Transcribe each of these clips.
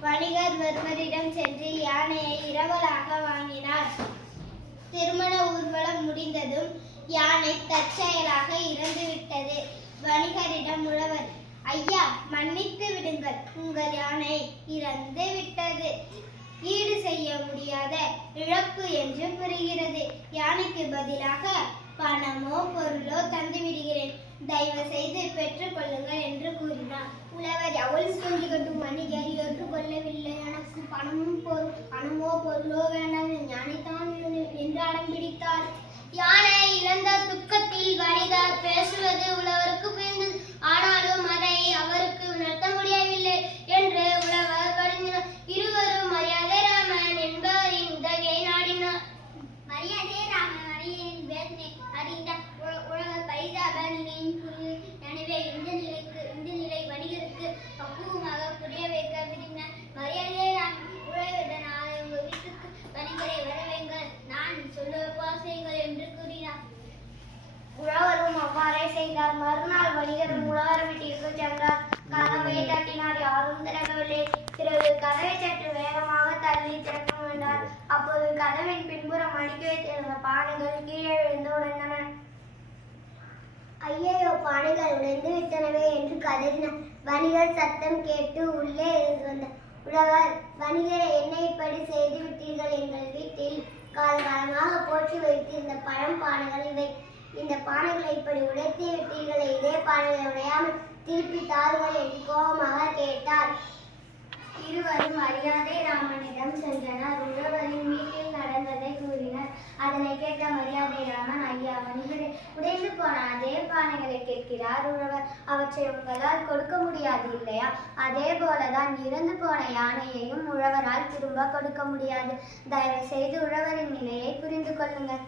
வணிகர் ஒருவரிடம் சென்று யானையை இரவலாக வாங்கினார். திருமண ஊர்வலம் முடிந்ததும் யானை தற்செயலாக இறந்துவிட்டது. வணிகரிடம் உழவர் ஐயா மன்னித்து விடுங்கள். உங்கள் யானை இறந்து விட்டது இல்லாத இழப்பு என்று புரிகிறது. யானைக்கு பதிலாக பணமோ பொருளோ தந்து விடுகிறேன். தயவு செய்து பெற்றுக்கொள்ளுங்கள் என்று கூறினார் உழவர் எவ்வளவு சொல்லிக்கட்டும் வணிகர் ஏற்றுக்கொள்ளவில்லை. எனக்கு பணமும் பொருள் பணமோ பொருளோ கதவை சற்று வேகமாக தள்ளி திறக்க வேண்டார் அப்போது கதவின் பின்புறம் அடுக்கி வைத்திருந்த பானைகள் கீழே விழுந்து உடைந்தன. ஐயையோ பானைகள் உடைந்து விட்டனவே என்று கதறின வணிகர் சத்தம் கேட்டு உள்ளே இருந்து வந்த உழவர் வணிகரை என்ன இப்படி செய்து விட்டீர்கள்? எங்கள் வீட்டில் காலகாலமாக போற்றி வைத்திருந்த பழம் பானைகள் இவை. இந்த பானைகளை இப்படி உடைத்து விட்டீர்களே இதே பானைகளை உடையாமல் திருப்பி தாருங்கள் என்று கோபமாக கேட்டார். இருவரும் மரியாதை ராமனிடம் சென்றனர். உழவரின் வீட்டில் நடந்ததை கூறினர். அதனை கேட்ட மரியாதை ராமன் ஐயா வணிகரே உடைந்து போன அதே பானைகளை கேட்கிறார் உழவர் அவற்றை உங்களால் கொடுக்க முடியாது இல்லையா? அதே போலதான் இறந்து போன யானையையும் உழவரால் திரும்ப கொடுக்க முடியாது. தயவு செய்து உழவரின் நிலையை புரிந்து கொள்ளுங்கள்.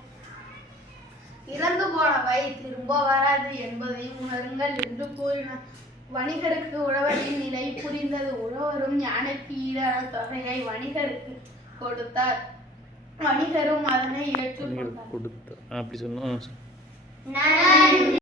இறந்து போனவை திரும்ப வராது என்பதையும் உணருங்கள் என்று கூறினார். வணிகருக்கு உழவரின் நிலை புரிந்தது. உழவரும் ஈடான தொகையை வணிகருக்கு கொடுத்தார். வணிகரும் அதனை ஏற்றுக்கொண்டார். கொடுத்த அப்படி சொல்லணும்.